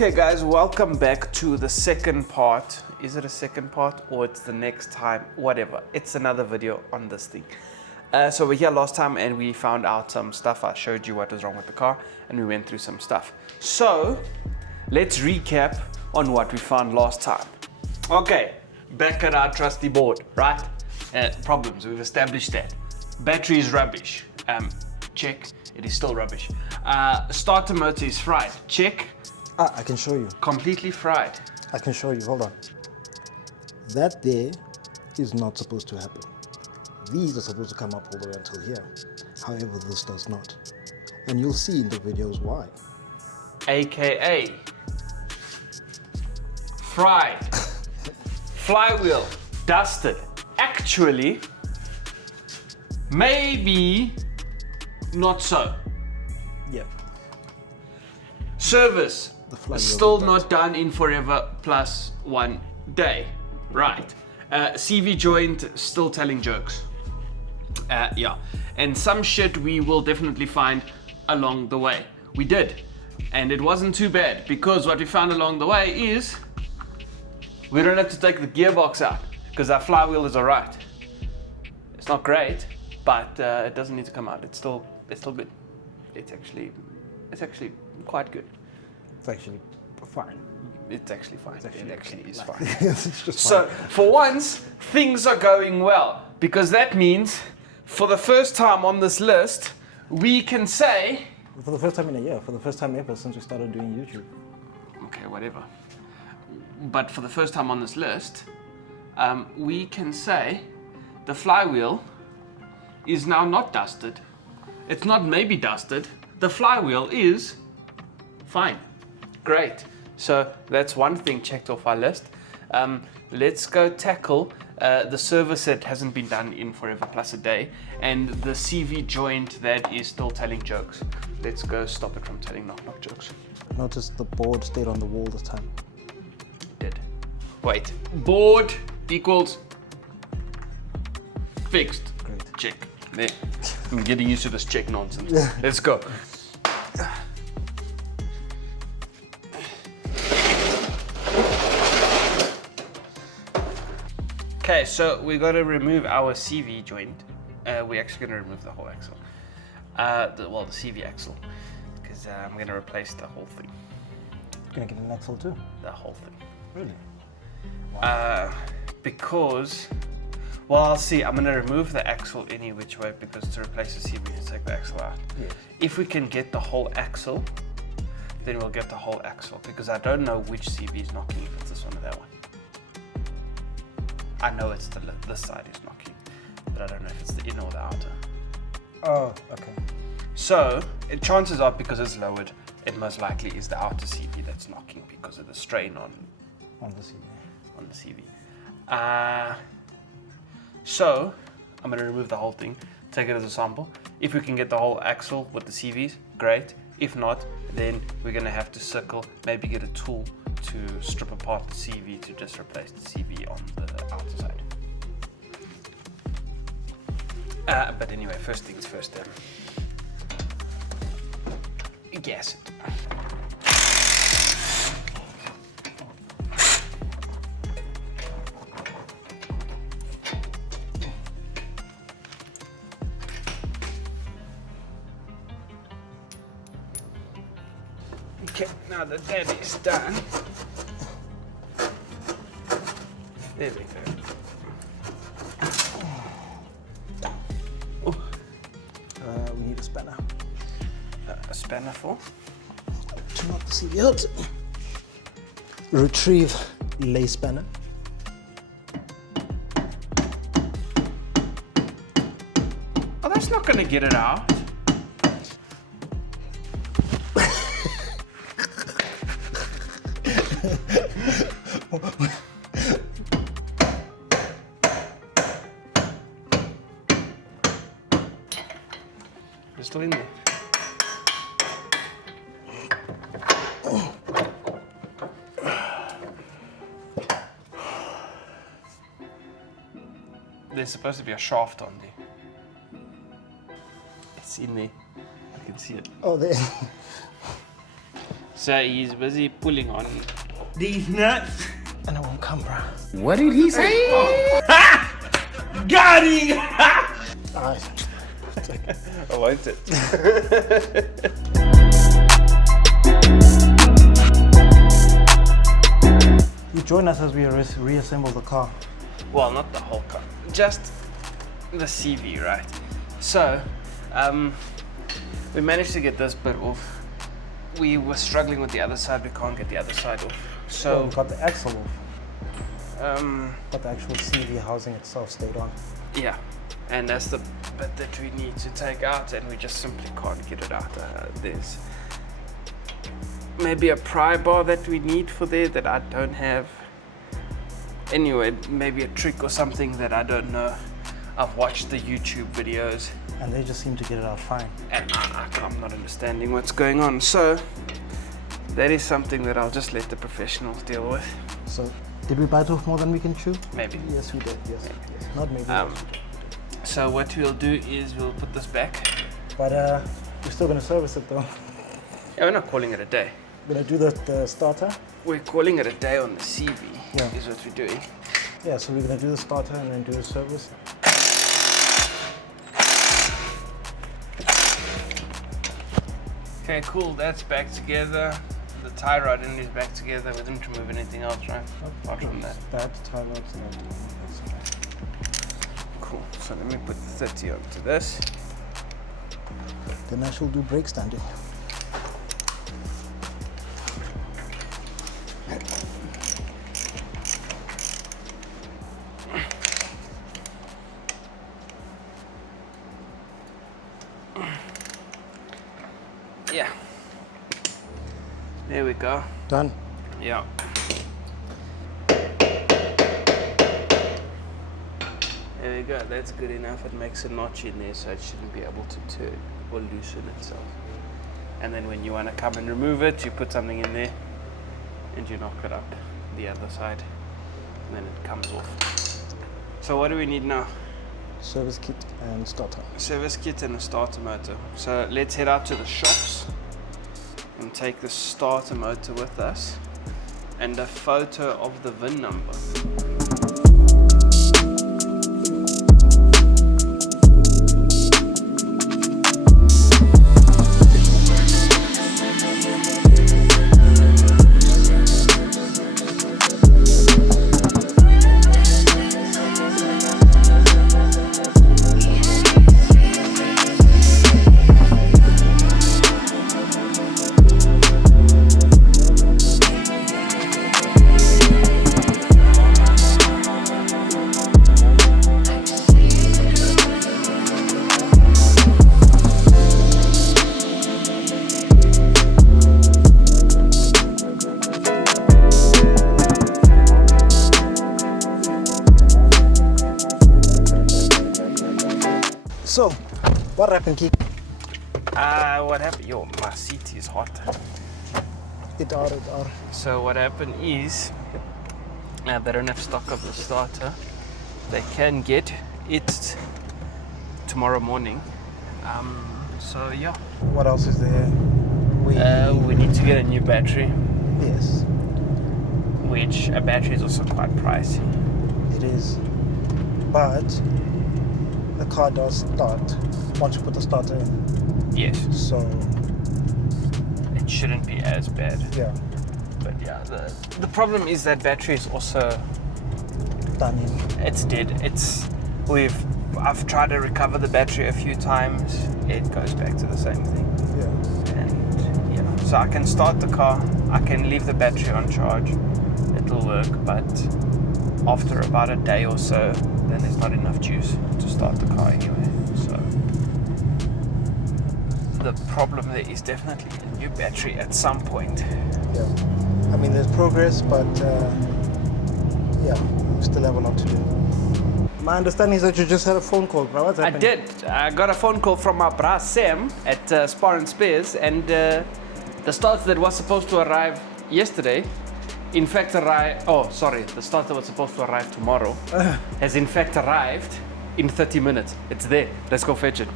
Okay guys, welcome back to the second part. Is it a second part or it's the next time? Whatever, it's another video on this thing. So we're here last time and we found out some stuff. I showed you what was wrong with the car and we went through some stuff. So let's recap on what we found last time. Okay, back at our trusty board, right? Problems, we've established that. Battery is rubbish. Check, it is still rubbish. Starter motor is fried. Check. I can show you. Completely fried. I can show you, hold on. That there is not supposed to happen. These are supposed to come up all the way until here. However, this does not. And you'll see in the videos why. AKA fried. Flywheel dusted. Actually, maybe not so. Yep. Service The still not done in forever plus 1 day. Right. CV joint still telling jokes. Yeah. And some shit we will definitely find along the way. We did. And it wasn't too bad because what we found along the way is we don't have to take the gearbox out because our flywheel is alright. It's not great, but it doesn't need to come out. It's still good. It's actually quite good. It's actually fine. It's actually fine. It actually is fine. It's just So for once, things are going well because that means for the first time on this list, we can say, for the first time in a year, for the first time ever since we started doing YouTube. okay, whatever. But for the first time on this list, we can say the flywheel is now not dusted. It's not maybe dusted. The flywheel is fine. Great. So that's one thing checked off our list. Let's go tackle the service that hasn't been done in forever plus a day and the CV joint that is still telling jokes. Let's go stop it from telling knock-knock jokes. Notice the board stayed on the wall this time. Did. Wait. Board equals fixed. Great. Check. There. I'm getting used to this check nonsense. Let's go. Okay, so we got to remove our CV joint. We're actually going to remove the whole axle. The CV axle, because I'm going to replace the whole thing. You're gonna get an axle too? The whole thing. Really? Because, well, I'll see. I'm going to remove the axle any which way because to replace the CV, you take the axle out. Yes. If we can get the whole axle, then we'll get the whole axle because I don't know which CV is knocking, if it's this one or that one. I know it's this side is knocking, but I don't know if it's the inner or the outer. Oh, okay. So, chances are because it's lowered, it most likely is the outer CV that's knocking because of the strain on the CV. On the CV. So, I'm going to remove the whole thing, take it as a sample. If we can get the whole axle with the CVs, great. If not, then we're going to have to circle, maybe get a tool to strip apart the CV to just replace the CV on the outer side. But anyway, first things first. Gas it. Okay, now that that is done, there we go. We need a spanner. A spanner for? To knock the CV out. Retrieve lay spanner. Oh, that's not going to get it out. It's still in there. There's supposed to be a shaft on there. It's in there. I can see it. Oh, there. So he's busy pulling on these nuts. And it won't come, bro. What did he say? Got him! Alright. I want it. You join us as we reassemble the car. Well, not the whole car, just the CV, right? So, we managed to get this bit off. We were struggling with the other side, we can't get the other side off. So, we got the axle off, but the actual CV housing itself stayed on. yeah, and that's the bit that we need to take out, and we just simply can't get it out. There's maybe a pry bar that we need for there that I don't have. Anyway, maybe a trick or something that I don't know. I've watched the YouTube videos And they just seem to get it out fine. and I'm not understanding what's going on. So that is something that I'll just let the professionals deal with. So, did we bite off more than we can chew? Maybe. Yes, we did. Yes, yes. Not maybe. So what we'll do is we'll put this back. But we're still gonna service it though. Yeah, we're not calling it a day. We're gonna do the starter. We're calling it a day on the CV, Yeah. is what we're doing. Yeah, so we're gonna do the starter and then do the service. Okay, cool, that's back together. The tie rod in is back together. We didn't remove anything else, right? Apart from that. That tie rods and that. Cool, so let me put 30 onto this. Then I shall do brake standing. Yeah. There we go. Done. Yeah. There we go, that's good enough. It makes a notch in there so it shouldn't be able to turn or loosen itself. And then when you want to come and remove it, you put something in there and you knock it up the other side and then it comes off. So what do we need now? Service kit and starter. Service kit and a starter motor. So let's head out to the shops and take the starter motor with us and a photo of the VIN number. So, what happened, Keith? What happened? Yo, my seat is hot. It are. So what happened is they don't have stock of the starter. They can get it tomorrow morning. So yeah. What else is there? We need to get a new battery, Yes, which a battery is also quite pricey. it is. But the car does start once you put the starter in. Yes, So, it shouldn't be as bad. yeah, But yeah, the problem is that battery is also done in. it's dead. I've tried to recover the battery a few times. It goes back to the same thing. Yeah. And yeah, so I can start the car. I can leave the battery on charge. It'll work, but after about a day or so, then there's not enough juice to start the car anyway. So the problem there is definitely a new battery at some point. Yeah. I mean, there's progress, but yeah, we still have a lot to do. My understanding is that you just had a phone call, bro. What's I happening? did. I got a phone call from my bra Sam at Spar and Spares, and the starter that was supposed to arrive yesterday, in fact arrived. Oh, sorry, the starter was supposed to arrive tomorrow, has in fact arrived in 30 minutes. It's there. Let's go fetch it.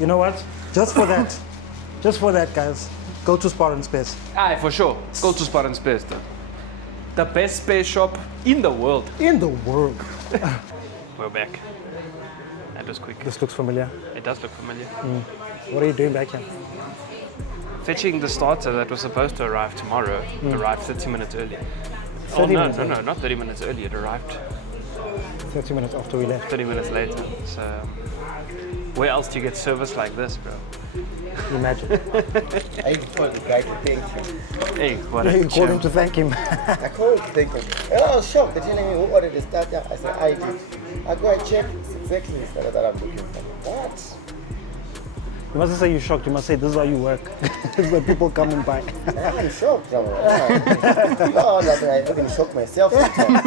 You know what? Just for that, guys, Go to Spot and Space. Aye, for sure. Go to Spot and Space, though. The best space shop in the world. In the world. We're back. That was quick. This looks familiar. It does look familiar. What are you doing back here? Fetching the starter that was supposed to arrive tomorrow arrived 30 minutes early. 30 minutes no, not 30 minutes early. It arrived 30 minutes after we left. 30 minutes later. So, where else do you get service like this, bro? Imagine. I called the guy to thank him. Hey, what You a called him champ. to thank him. I called to thank him. And I was shocked. They're telling me who ordered the starter. I said, I did. I go and check. It's exactly the starter that I'm looking for. What? You mustn't say you're shocked. You must say this is how you work. This is where people come and buy. I'm shocked. No, that's why I even shock myself sometimes.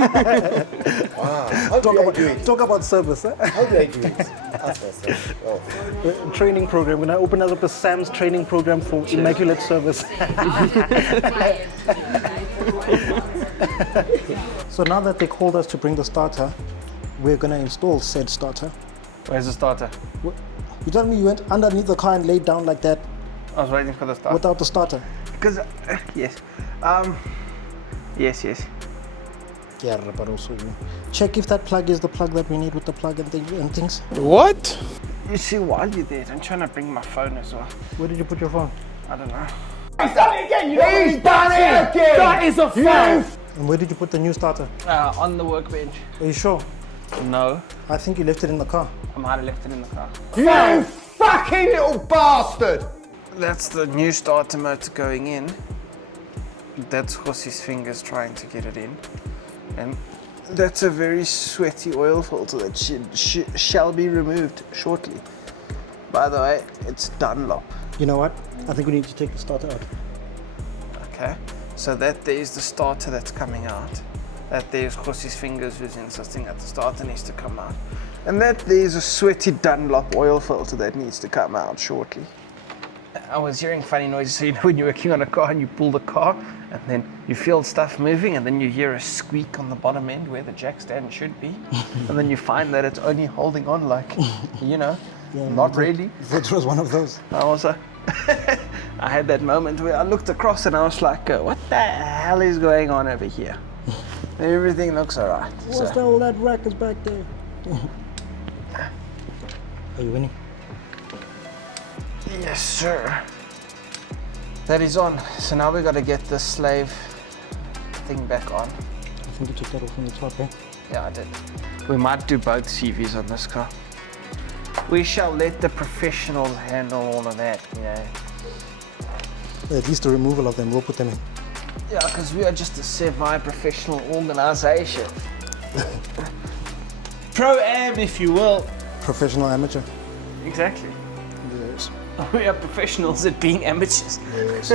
Wow. How do I do it? Talk about service. Huh? How do I do it? Ask myself. Oh. Training program. When I open up a Sam's training program for immaculate service. So now that they called us to bring the starter, we're going to install said starter. Where's the starter? You tell me you went underneath the car and laid down like that I was waiting for the starter. without the starter? Because, yes. Yes. Yeah, but also check if that plug is the plug that we need with the plug and things. What? You see, while you're there, I'm trying to bring my phone as well. Where did you put your phone? I don't know. He's done it again! That is a fact! And where did you put the new starter? On the workbench. Are you sure? No, I think you left it in the car. I might have left it in the car. You fucking little bastard! That's the new starter motor going in. That's Jossie's fingers trying to get it in. And that's a very sweaty oil filter that shall be removed shortly. By the way, it's Dunlop. You know what? I think we need to take the starter out. Okay, so that there is the starter that's coming out. That there's Jossie's fingers who's insisting that the starter needs to come out. And that there's a sweaty Dunlop oil filter that needs to come out shortly. I was hearing funny noises, so you know when you're working on a car and you pull the car and then you feel stuff moving and then you hear a squeak on the bottom end where the jack stand should be. And then you find that it's only holding on like, you know, not really. It was one of those. I also, I had that moment where I looked across and I was like, what the hell is going on over here? Everything looks alright. What's that? All that rack is back there. Are you winning? Yes, sir. That is on. So now we got to get the slave thing back on. I think you took that off from the top, eh? Yeah, I did. We might do both CVs on this car. We shall let the professionals handle all of that, you know. At least the removal of them, we'll put them in. Yeah, because we are just a semi-professional organization. Pro-am, if you will. Professional amateur. Exactly. Yes. We are professionals at being amateurs. Yes.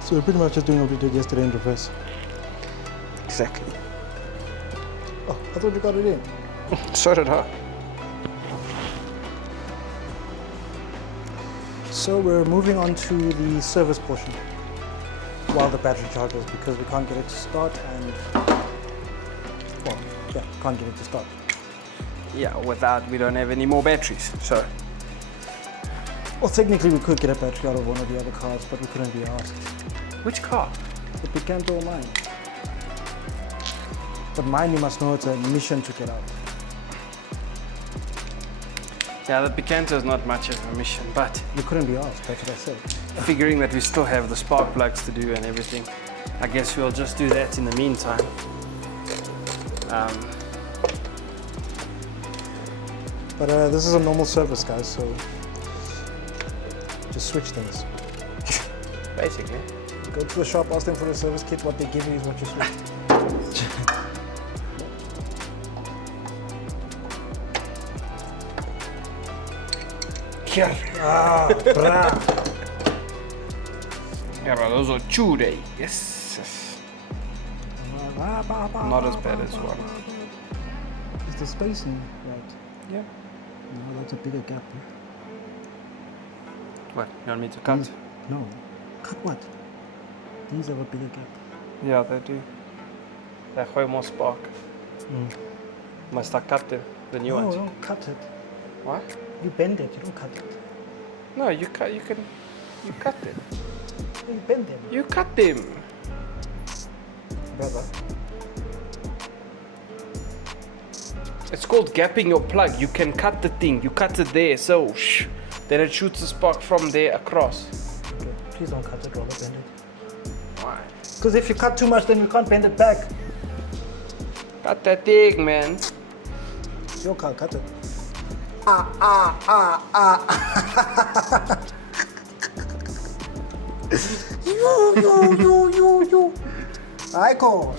So we're pretty much just doing what we did yesterday in reverse. Exactly. Oh, I thought you got it in. So did I. So we're moving on to the service portion while the battery charges because we can't get it to start and, well, yeah, can't get it to start. Yeah, without, we don't have any more batteries, so. Well, technically we could get a battery out of one of the other cars, but we couldn't be asked. Which car? The Picanto or mine. But mine, you must know, it's a mission to get out. Yeah, the Picanto is not much of a mission, but We couldn't be asked, that's what I said. figuring that we still have the spark plugs to do and everything, I guess we'll just do that in the meantime. But this is a normal service, guys, so just switch things. Basically. Go to the shop, ask them for a service kit, what they give you is what you switch. Ah, brah. Yeah, but those are chure. Yes. Not as bad as one. Is the spacing right? Yeah. No, that's a bigger gap. What? You want me to cut? No. Cut what? These have a bigger gap. Yeah, they do. They have more spark. Must I cut them? The new No, ones? don't cut it. What? You bend it, you don't cut it. No, you cut. You can. You cut them. You bend them. You cut them. Brother. It's called gapping your plug. You can cut the thing. You cut it there, so then it shoots the spark from there across. Okay. Please don't cut it, rather bend it. Why? Because if you cut too much, then you can't bend it back. Cut that thing, man. You can't cut it. You. I call.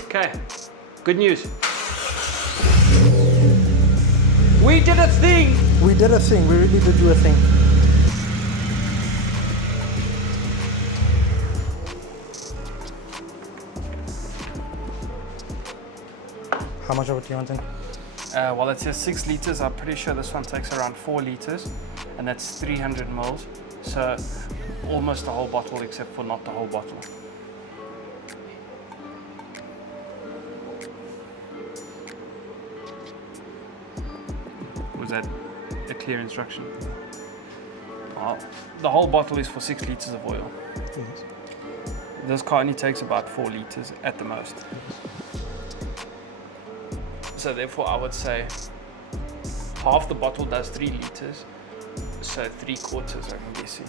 Okay, good news. We did a thing. We did a thing. We really did do a thing. How much of it do you want in? Well, it says 6 liters. I'm pretty sure this one takes around 4 liters, and that's 300 mils. So almost the whole bottle, except for not the whole bottle. Was that a clear instruction? Well, the whole bottle is for 6 liters of oil. Yes. This car only takes about 4 liters at the most. So therefore I would say half the bottle does 3 liters, so 3/4 I'm guessing.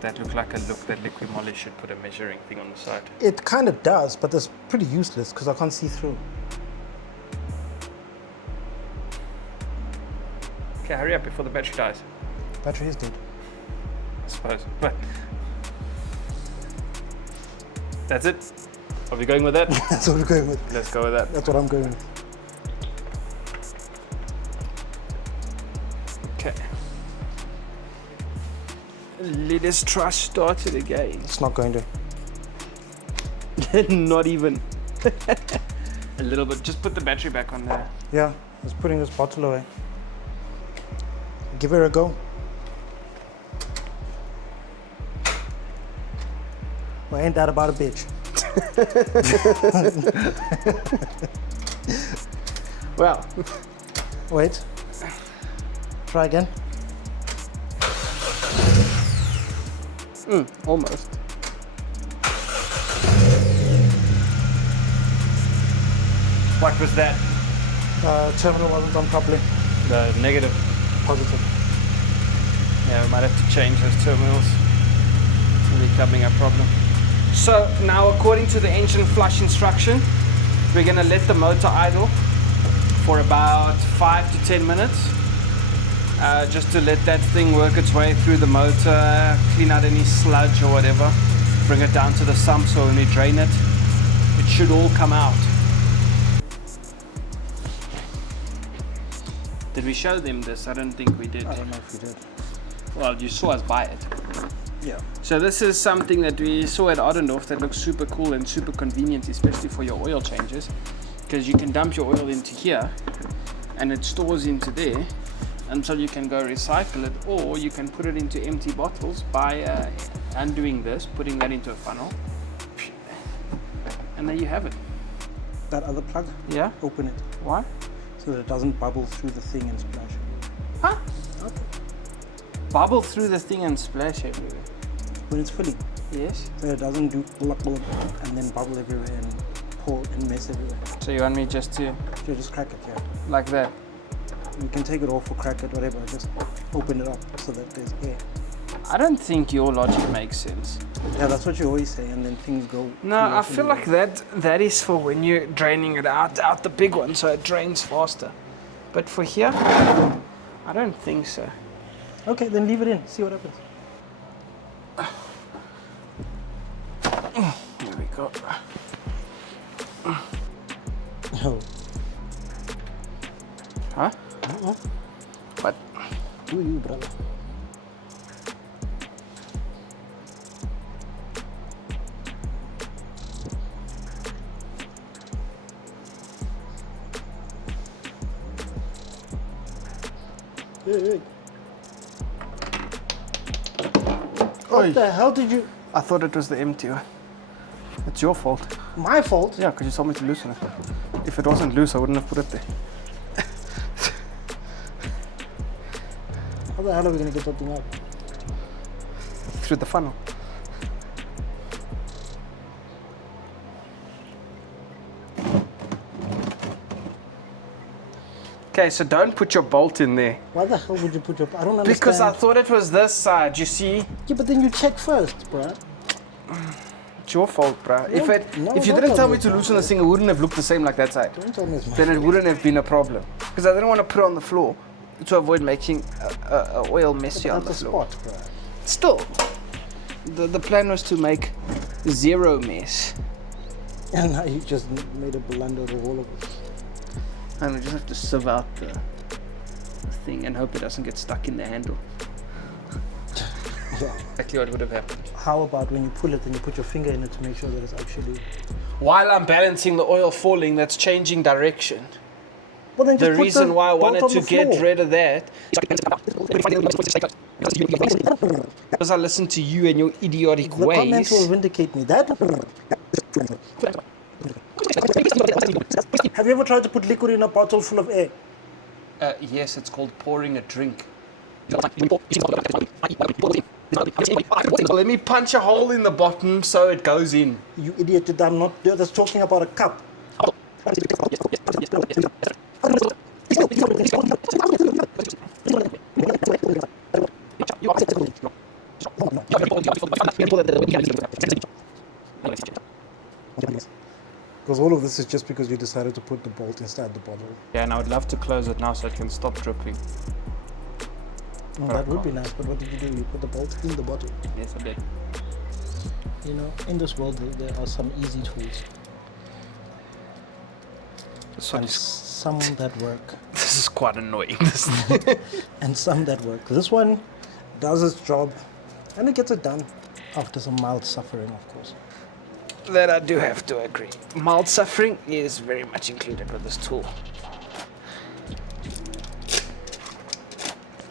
That looked like a look that Liquid Molly should put a measuring thing on the side. It kind of does, but it's pretty useless because I can't see through. Okay, hurry up before the battery dies. Battery is dead. I suppose, but that's it. Are we going with that? That's what we're going with. Let's go with that. That's what I'm going with. Okay. Let us try start it again. It's not going to. Not even. A little bit. Just put the battery back on there. Yeah, it's putting this bottle away. Give her a go. Well, ain't that about a bitch? Well. Wait. Try again. Almost. What was that? Terminal wasn't done properly. The negative. Positive. Yeah, we might have to change those terminals. It's becoming a problem. So now, according to the engine flush instruction, we're going to let the motor idle for about 5 to 10 minutes. Just to let that thing work its way through the motor, clean out any sludge or whatever, bring it down to the sump so when we drain it, it should all come out. Did we show them this? I don't think we did. I don't know if we did. Well, you saw us buy it. Yeah. So this is something that we saw at Oddendorf that looks super cool and super convenient, especially for your oil changes, because you can dump your oil into here and it stores into there until you can go recycle it, or you can put it into empty bottles by undoing this, putting that into a funnel, and there you have it. That other plug? Yeah? Open it Why? so that it doesn't bubble through the thing and splash. Huh? Okay. Bubble through the thing and splash everywhere. When it's filling, Yes? so it doesn't do and then bubble everywhere and pour and mess everywhere. So you want me just to, You just crack it, yeah. like that? You can take it off or crack it, whatever. Just open it up so that there's air. I don't think your logic makes sense. Yeah, that's what you always say, and then things go. No, I feel like that is for when you're draining it out the big one, so it drains faster. But for here, I don't think so. Okay, then leave it in. See what happens. There we go. Oh. Huh? What? Do you, brother? Hey. What the hell did you... I thought it was the empty one. It's your fault. My fault? Yeah, because you told me to loosen it. If it wasn't loose, I wouldn't have put it there. How the hell are we going to get that thing out? Through the funnel. Okay, so don't put your bolt in there. Why the hell would you put your... I don't understand. Because I thought it was this side, you see? Yeah, but then you check first, bruh. It's your fault, bruh. No, if you don't didn't tell tell me me to it's loosen the thing, it wouldn't have looked the same like that side. Don't tell me it's my Then it wouldn't have been a problem. Because I didn't want to put it on the floor to avoid making a oil messy on the That's a floor. spot, bruh. Still, the plan was to make zero mess. And now you just made a blunder of all of it. And we just have to sieve out the thing and hope it doesn't get stuck in the handle. Yeah. Exactly what would have happened. How about when you pull it and you put your finger in it to make sure that it's actually... While I'm balancing the oil falling, that's changing direction. Well, then just The put reason why I bolt wanted on to the get floor. rid of that because I listened to you and your idiotic The comments will ways. vindicate me. That... Have you ever tried to put liquid in a bottle full of air? Yes, it's called pouring a drink. Let me punch a hole in the bottom so it goes in. You idiot, I'm not just talking about a cup. Because all of this is just because you decided to put the bolt inside the bottle. Yeah, and I would love to close it now so it can stop dripping. Oh, that would be nice, but what did you do? You put the bolt in the bottle. Yes, I did. You know, in this world there are some easy tools. And some that work. This is quite annoying. And some that work. This one does its job and it gets it done after some mild suffering, of course. That I do have to agree. Mild suffering is very much included with this tool.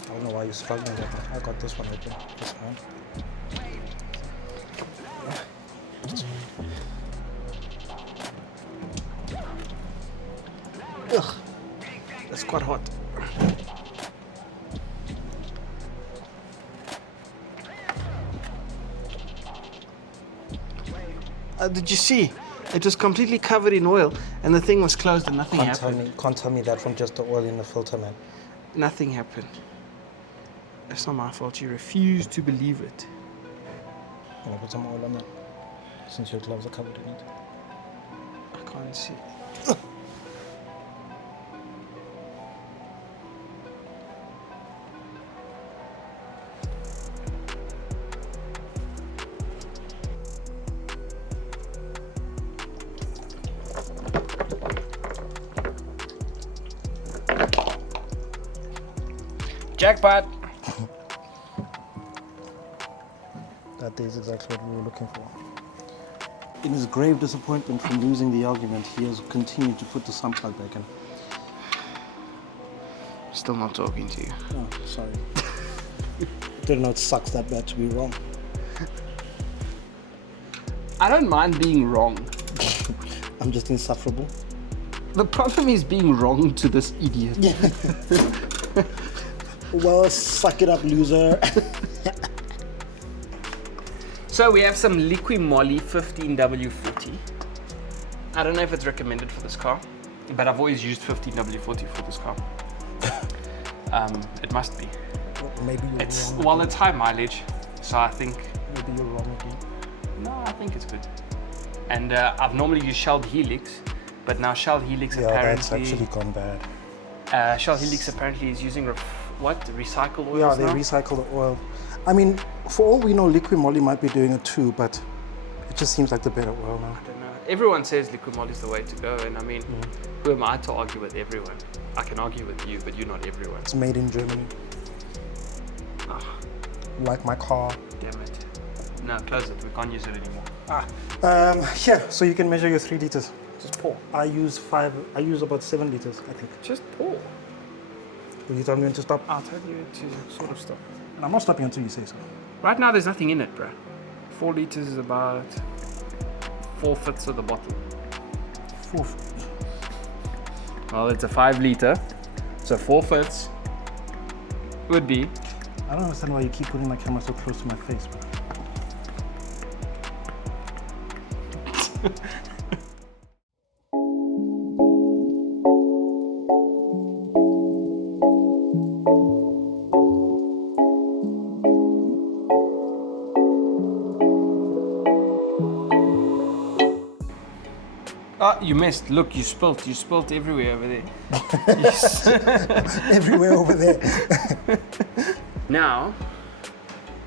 I don't know why you're struggling with that. I got this one right here. This one. Ugh. That's quite hot. Did you see? It was completely covered in oil and the thing was closed and nothing happened. Can't tell me that from just the oil in the filter, man. Nothing happened. It's not my fault. You refuse to believe it. I'm gonna put some oil on that since your gloves are covered in it. I can't see. Jackpot! That is exactly what we were looking for. In his grave disappointment from losing the argument, he has continued to put the sump plug back in. Still not talking to you. Oh, sorry. Didn't know it sucks that bad to be wrong. I don't mind being wrong. I'm just insufferable. The problem is being wrong to this idiot. Well, suck it up, loser. So we have some Liqui Moly 15W40. I don't know if it's recommended for this car, but I've always used 15W40 for this car. It must be. Maybe you're It's wrong. well, it's high mileage, so I think. Maybe you're wrong again. No, I think it's good. And I've normally used Shell Helix, but now Shell Helix apparently that's actually gone bad. Shell Helix apparently is using recycled oils Yeah, they now? recycle the oil. I mean, for all we know, liquid moly might be doing it too, but it just seems like the better oil now. I don't know. Everyone says liquid moly is the way to go, and I mean, who am I to argue with everyone? I can argue with you, but you're not everyone. It's made in Germany. Ah, Like my car. damn it. No, close it. We can't use it anymore. Yeah, so you can measure your 3 liters. Just pour. I use about 7 liters, I think. Just pour. Will you tell me when to stop? I'll tell you to sort of stop. I'm not stopping until you say so. Right now, there's nothing in it, bro. 4 liters is about 4/5 of the bottle. 4. Well, it's a 5 liter, so 4/5 would be. I don't understand why you keep putting my camera so close to my face, bro. Ah, you missed. Look, you spilt. You spilt everywhere over there. Everywhere over there. Now,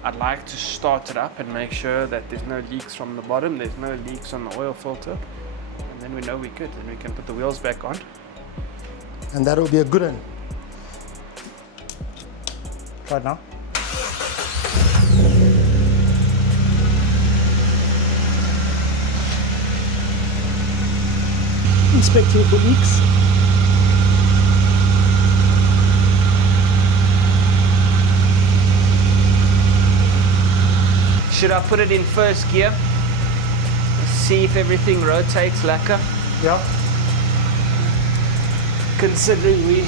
I'd like to start it up and make sure that there's no leaks from the bottom, there's no leaks on the oil filter, and then we know we're good, and we can put the wheels back on. And that'll be a good one. Try it now. Inspecting for leaks. Should I put it in first gear? See if everything rotates lacquer. Yeah. Considering we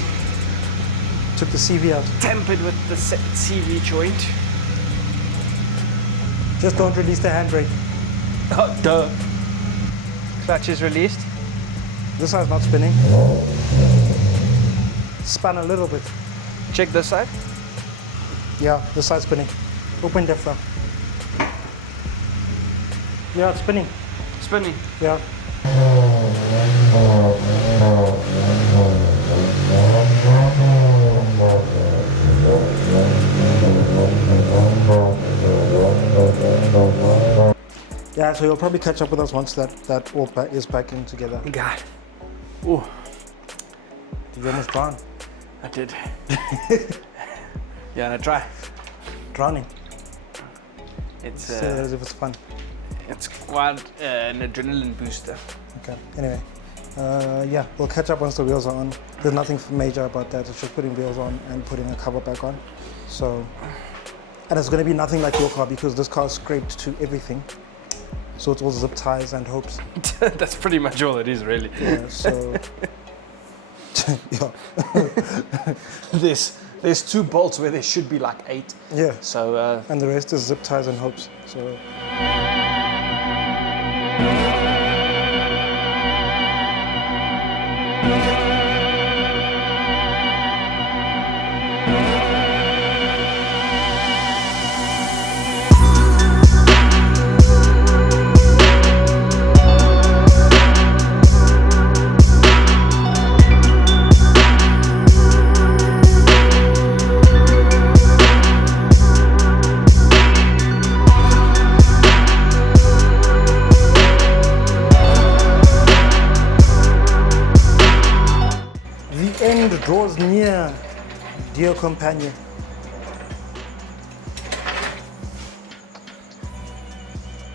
Took the CV out. tampered with the CV joint. Just don't release the handbrake. Oh, duh. Clutch is released. This side's not spinning. Spun a little bit. Check this side. Yeah, this side's spinning. Open depth now. Yeah, it's spinning. Spinning. Yeah. Yeah, so you'll probably catch up with us once that all is back in together. God. Ooh, Did you almost drown? I did. Yeah, I try. Drowning. It's Say that as if it's fun. it's quite an adrenaline booster. Okay. Anyway, yeah, we'll catch up once the wheels are on. There's nothing major about that. It's just putting wheels on and putting a cover back on. So, and it's going to be nothing like your car because this car is scraped to everything. So it's all zip ties and hopes. That's pretty much all it is, really. Yeah, so yeah, There's 2 bolts where there should be like 8. yeah. So And the rest is zip ties and hopes. So. The end draws near, dear companion.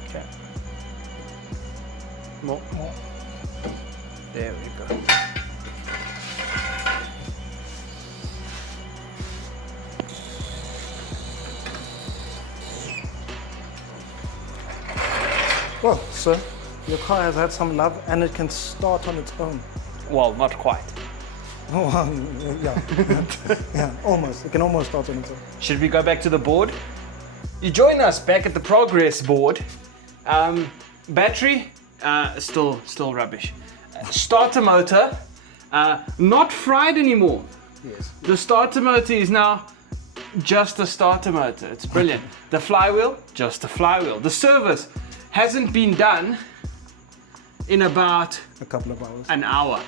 okay. More. There we go. Well, sir, your car has had some love and it can start on its own. Well, not quite. Oh, yeah, yeah, almost. It can almost start on its own. Should we go back to the board? You join us back at the progress board. Battery, still rubbish. Starter motor, not fried anymore. Yes. The starter motor is now just a starter motor. It's brilliant. The flywheel, just a flywheel. The service hasn't been done in about A couple of hours. an hour.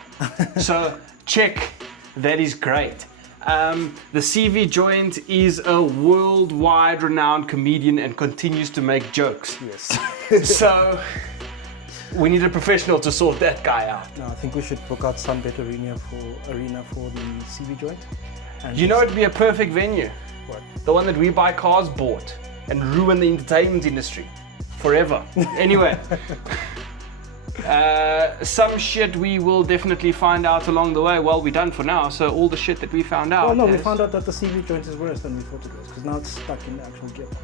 So check That is great. The CV Joint is a worldwide renowned comedian and continues to make jokes. Yes. So we need a professional to sort that guy out. No, I think we should book out Sunbet Arena for the CV Joint. And You know it'd be a perfect venue. what? The one that We Buy Cars bought and ruined the entertainment industry forever. Anyway, some shit we will definitely find out along the way. Well, we're done for now, so all the shit that we found out. Well, no, we found out that the CV Joint is worse than we thought it was, because now it's stuck in the actual gearbox.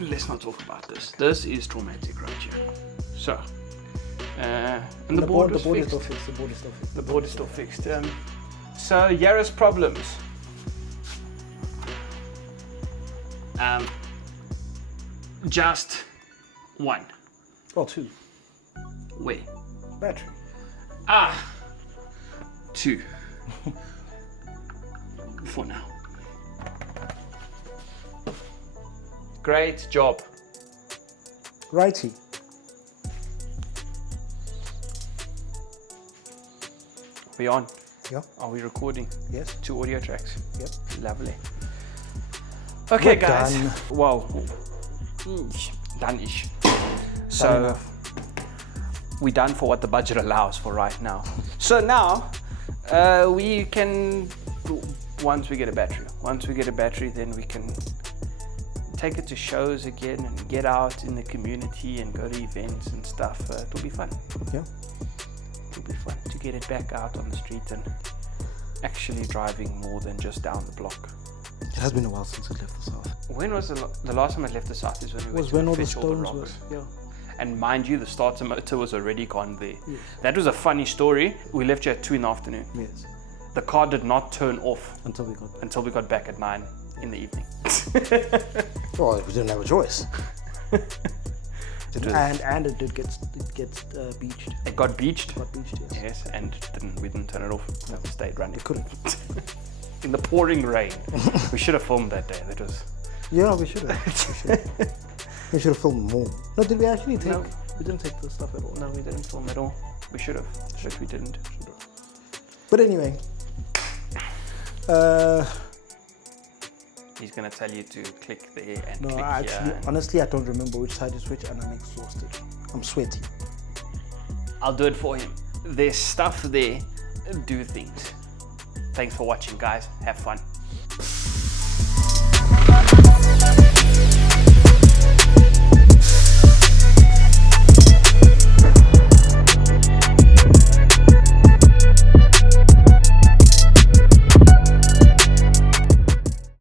Let's not talk about this. This is traumatic right here. So, and the board was is fixed. still fixed. The board is still fixed. The board is still fixed. So Yaris problems. Just one. Well, 2. Where? Battery. Two. For now. Great job. Righty. We on? Yeah. Are we recording? Yes. 2 audio tracks. Yep. Lovely. Okay, We're guys. done. Well, done-ish. So enough. we're done for what the budget allows for right now. So now we can, once we get a battery, then we can take it to shows again and get out in the community and go to events and stuff. It'll be fun. Yeah. It'll be fun to get it back out on the street and actually driving more than just down the block. It has been a while since I left the south. When was the last time I left the south? Is when we went Was to when all the fetch all the stones were. rocks. Yeah. And mind you, the starter motor was already gone there. Yes. That was a funny story. We left here at 2 in the afternoon. Yes. The car did not turn off Until we got back. until we got back at 9 in the evening. Well, we didn't have a choice. It was- And it did get beached. It got beached. Got beached, yes. Yes, and we didn't turn it off. No, it stayed running. We couldn't. In the pouring rain. We should have filmed that day. That was. Yeah, we should have. We should have filmed more. No, did we actually take? No. We didn't take the stuff at all. No, we didn't film at all. We should have. Shit, we didn't. But anyway, He's gonna tell you to click there and no, click I actually, here. honestly, I don't remember which side is which, and I'm exhausted. I'm sweaty. I'll do it for him. There's stuff there. Do things. Thanks for watching, guys. Have fun.